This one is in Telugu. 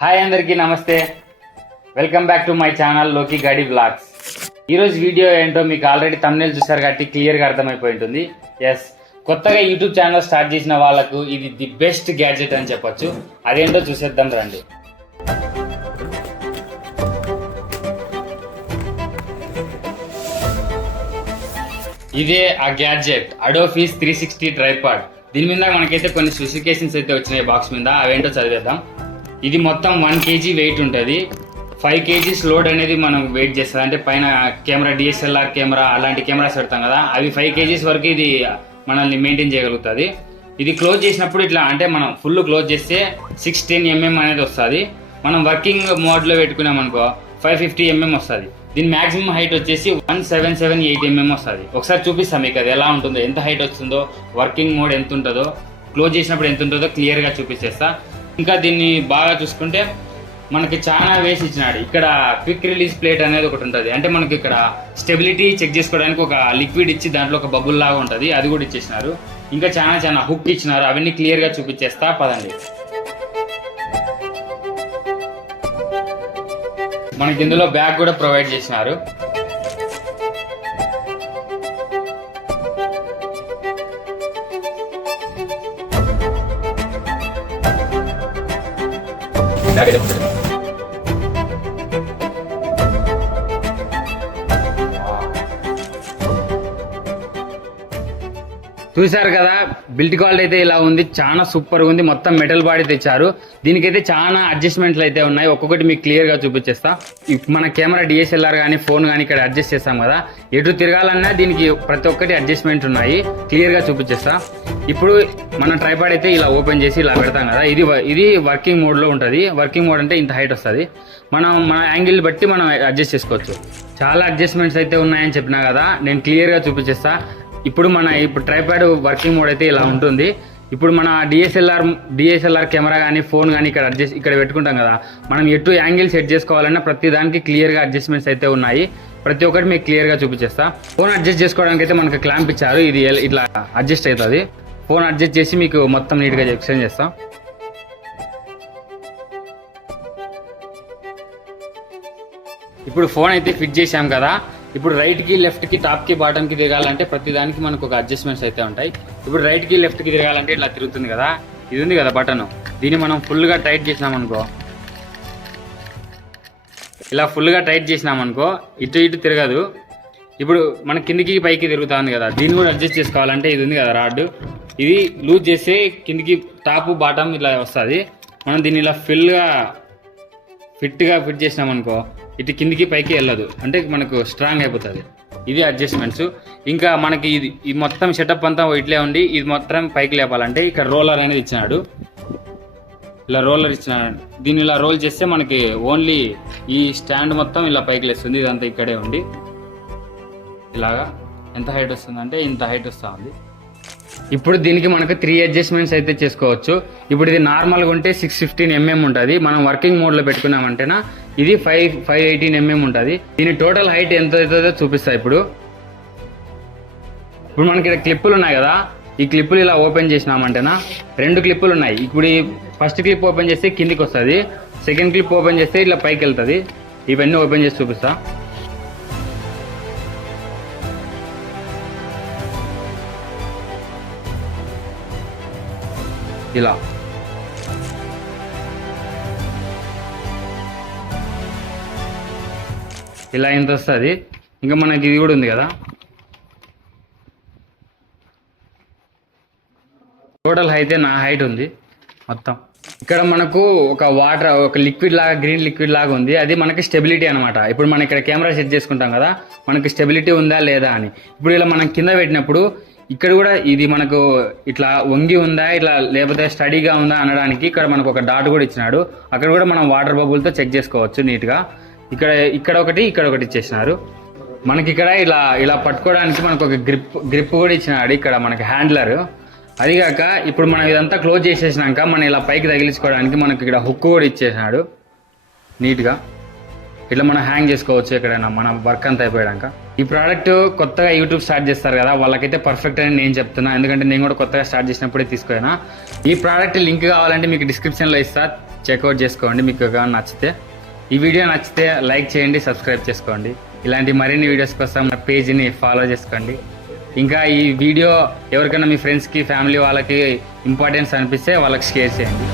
హాయ్ అందరికీ నమస్తే. Welcome back to my channel లోకి గాడి బ్లాగ్స్. ఈరోజు వీడియో ఏంటో మీకు ఆల్రెడీ థంబ్నెయిల్ చూసారు కాబట్టి క్లియర్గా అర్థమైపోయి ఉంటుంది. ఎస్, కొత్తగా యూట్యూబ్ ఛానల్ స్టార్ట్ చేసిన వాళ్ళకు ఇది ది బెస్ట్ గ్యాడ్జెట్ అని చెప్పొచ్చు. అదేంటో చూసేద్దాం రండి. ఇదే ఆ గ్యాడ్జెట్, అడోఫీస్ 360 ట్రైపాడ్. దీని మీద మనకైతే కొన్ని స్పెసిఫికేషన్స్ అయితే వచ్చినాయి బాక్స్ మీద, అవేంటో చదివేద్దాం. ఇది మొత్తం 1 kg వెయిట్ ఉంటుంది. 5 kgs లోడ్ అనేది మనం వెయిట్ చేస్తుంది. అంటే పైన కెమెరా, డిఎస్ఎల్ఆర్ కెమెరా అలాంటి కెమెరాస్ పెడతాం కదా, అవి 5 kgs వరకు ఇది మనల్ని మెయింటైన్ చేయగలుగుతుంది. ఇది క్లోజ్ చేసినప్పుడు ఇట్లా, అంటే మనం ఫుల్ క్లోజ్ చేస్తే 610 mm అనేది వస్తుంది. మనం వర్కింగ్ మోడ్లో పెట్టుకున్నాం అనుకో 550 mm వస్తుంది. దీని మ్యాక్సిమం హైట్ వచ్చేసి 1778 mm వస్తుంది. ఒకసారి చూపిస్తాం మీకు అది ఎలా ఉంటుందో, ఎంత హైట్ వస్తుందో, వర్కింగ్ మోడ్ ఎంత ఉంటుందో, క్లోజ్ చేసినప్పుడు ఎంత ఉంటుందో క్లియర్గా చూపించేస్తా. ఇంకా దీన్ని బాగా చూసుకుంటే మనకి చాలా వేసి ఇచ్చినాడు. ఇక్కడ క్విక్ రిలీజ్ ప్లేట్ అనేది ఒకటి ఉంటుంది. అంటే మనకి ఇక్కడ స్టెబిలిటీ చెక్ చేసుకోవడానికి ఒక లిక్విడ్ ఇచ్చి దాంట్లో ఒక బబుల్ లాగా ఉంటుంది, అది కూడా ఇచ్చేసినారు. ఇంకా చాలా హుక్ ఇచ్చినారు, అవన్నీ క్లియర్గా చూపించేస్తా పదండి. మనకి ఇందులో బ్యాగ్ కూడా ప్రొవైడ్ చేసినారు. చూసారు కదా, బిల్ట్ క్వాలిటీ అయితే ఇలా ఉంది, చాలా సూపర్గా ఉంది. మొత్తం మెటల్ బాడీ తెచ్చారు. దీనికైతే చాలా అడ్జస్ట్మెంట్లు అయితే ఉన్నాయి, ఒక్కొక్కటి మీకు క్లియర్గా చూపించేస్తా. మన కెమెరా డిఎస్ఎల్ఆర్ కానీ ఫోన్ కానీ ఇక్కడ అడ్జస్ట్ చేస్తాం కదా, ఎటు తిరగాలన్నా దీనికి ప్రతి ఒక్కటి అడ్జస్ట్మెంట్ ఉన్నాయి, క్లియర్గా చూపించేస్తా. ఇప్పుడు మన ట్రైపాడ్ అయితే ఇలా ఓపెన్ చేసి ఇలా పెడతాం కదా, ఇది వర్కింగ్ మోడ్లో ఉంటుంది. వర్కింగ్ మోడ్ అంటే ఇంత హైట్ వస్తుంది. మన యాంగిల్ బట్టి మనం అడ్జస్ట్ చేసుకోవచ్చు. చాలా అడ్జస్ట్మెంట్స్ అయితే ఉన్నాయని చెప్పినా కదా, నేను క్లియర్గా చూపించేస్తా. ఇప్పుడు ట్రైపాడ్ వర్కింగ్ మోడ్ అయితే ఇలా ఉంటుంది. ఇప్పుడు మన డిఎస్ఎల్ఆర్ కెమెరా కానీ ఫోన్ కానీ ఇక్కడ పెట్టుకుంటాం కదా, మనం ఎటు యాంగిల్ సెట్ చేసుకోవాలన్నా ప్రతి దానికి క్లియర్గా అడ్జస్ట్మెంట్స్ అయితే ఉన్నాయి. ప్రతి ఒక్కటి మీకు క్లియర్గా చూపించేస్తా. ఫోన్ అడ్జస్ట్ చేసుకోవడానికి అయితే మనకు క్లాంప్ ఇచ్చారు, ఇది ఇట్లా అడ్జస్ట్ అవుతుంది. ఫోన్ అడ్జస్ట్ చేసి మీకు మొత్తం నీట్గా ఎక్స్ప్లెయిన్ చేస్తాం. ఇప్పుడు ఫోన్ అయితే ఫిట్ చేసాం కదా, ఇప్పుడు రైట్కి లెఫ్ట్కి టాప్కి బాటమ్కి తిరగాలంటే ప్రతి దానికి మనకు ఒక అడ్జస్ట్మెంట్స్ అయితే ఉంటాయి. ఇప్పుడు రైట్కి లెఫ్ట్కి తిరగాలంటే ఇట్లా తిరుగుతుంది కదా, ఇది ఉంది కదా బటన్, దీన్ని మనం ఫుల్గా టైట్ చేసినామనుకో, ఇలా ఫుల్గా టైట్ చేసినామనుకో ఇటు తిరగదు. ఇప్పుడు మన కిందికి పైకి తిరుగుతా ఉంది కదా, దీన్ని కూడా అడ్జస్ట్ చేసుకోవాలంటే ఇది ఉంది కదా రాడ్, ఇది లూజ్ చేస్తే కిందికి టాప్ బాటమ్ ఇట్లా వస్తుంది. మనం దీన్ని ఇలా ఫిట్గా ఫిట్ చేసినామనుకో ఇటు కిందికి పైకి వెళ్ళదు, అంటే మనకు స్ట్రాంగ్ అయిపోతుంది. ఇది అడ్జస్ట్మెంట్స్. ఇంకా మనకి ఈ మొత్తం సెటప్ అంతా ఇట్లే ఉండి ఇది మొత్తం పైకి లేపాలంటే ఇక్కడ రోలర్ అనేది ఇచ్చినాడు. ఇలా రోలర్ ఇచ్చినాడు, దీన్ని ఇలా రోల్ చేస్తే మనకి ఓన్లీ ఈ స్టాండ్ మొత్తం ఇలా పైకి లేస్తుంది. ఇదంతా ఇక్కడే ఉండి ఇలాగా ఎంత హైట్ వస్తుందంటే ఇంత హైట్ వస్తూ ఉంది. ఇప్పుడు దీనికి మనకు 3 అడ్జస్ట్మెంట్స్ అయితే చేసుకోవచ్చు. ఇప్పుడు ఇది నార్మల్గా ఉంటే 615 mm ఉంటుంది. మనం వర్కింగ్ మోడ్లో పెట్టుకున్నామంటేనా ఇది 518 mm ఉంటుంది. దీని టోటల్ హైట్ ఎంత అవుతుందో చూపిస్తా. ఇప్పుడు మనకి ఇక్కడ క్లిప్పులు ఉన్నాయి కదా, ఈ క్లిప్పులు ఇలా ఓపెన్ చేసినామంటేనా 2 క్లిప్పులు ఉన్నాయి. ఇప్పుడు ఈ ఫస్ట్ క్లిప్ ఓపెన్ చేస్తే కిందికి వస్తుంది, సెకండ్ క్లిప్ ఓపెన్ చేస్తే ఇలా పైకి వెళ్తుంది. ఇవన్నీ ఓపెన్ చేసి చూపిస్తా. ఇలా ఎంత వస్తుంది. ఇంకా మనకి ఇది కూడా ఉంది కదా, టోటల్ అయితే నా హైట్ ఉంది మొత్తం. ఇక్కడ మనకు ఒక లిక్విడ్ లాగా, గ్రీన్ లిక్విడ్ లాగా ఉంది, అది మనకి స్టెబిలిటీ అనమాట. ఇప్పుడు మనం ఇక్కడ కెమెరా సెట్ చేసుకుంటాం కదా, మనకి స్టెబిలిటీ ఉందా లేదా అని. ఇప్పుడు ఇలా మనం కింద పెట్టినప్పుడు ఇక్కడ కూడా ఇది మనకు ఇట్లా వంగి ఉందా, ఇట్లా లేకపోతే స్టడీగా ఉందా అనడానికి ఇక్కడ మనకు ఒక డాట్ కూడా ఇచ్చినాడు. అక్కడ కూడా మనం వాటర్ బబుల్తో చెక్ చేసుకోవచ్చు నీట్గా. ఇక్కడ ఒకటి ఇచ్చేసినారు. మనకి ఇక్కడ ఇలా పట్టుకోవడానికి మనకు ఒక గ్రిప్ కూడా ఇచ్చినాడు. ఇక్కడ మనకి హ్యాండ్లర్. అదిగాక ఇప్పుడు మనం ఇదంతా క్లోజ్ చేసేసినాక మనం ఇలా పైకి తగిలించుకోవడానికి మనకి ఇక్కడ హుక్ కూడా ఇచ్చేసినాడు నీట్గా. ఇట్లా మనం హ్యాంగ్ చేసుకోవచ్చు ఎక్కడైనా మన వర్క్ అంతా అయిపోయాక. ఈ ప్రోడక్ట్ కొత్తగా యూట్యూబ్ స్టార్ట్ చేస్తారు కదా, వాళ్ళకైతే పర్ఫెక్ట్ అని నేను చెప్తున్నా. ఎందుకంటే నేను కూడా కొత్తగా స్టార్ట్ చేసినప్పుడే తీసుకున్నా. ఈ ప్రోడక్ట్ లింక్ కావాలంటే మీకు డిస్క్రిప్షన్లో ఇస్తా, చెక్అవుట్ చేసుకోండి మీకు ఏమైనా నచ్చితే. ఈ వీడియో నచ్చితే లైక్ చేయండి, సబ్స్క్రైబ్ చేసుకోండి. ఇలాంటి మరిన్ని వీడియోస్ కోసం నా పేజ్ని ఫాలో చేసుకోండి. ఇంకా ఈ వీడియో ఎవరికైనా మీ ఫ్రెండ్స్కి, ఫ్యామిలీ వాళ్ళకి ఇంపార్టెన్స్ అనిపిస్తే వాళ్ళకి షేర్ చేయండి.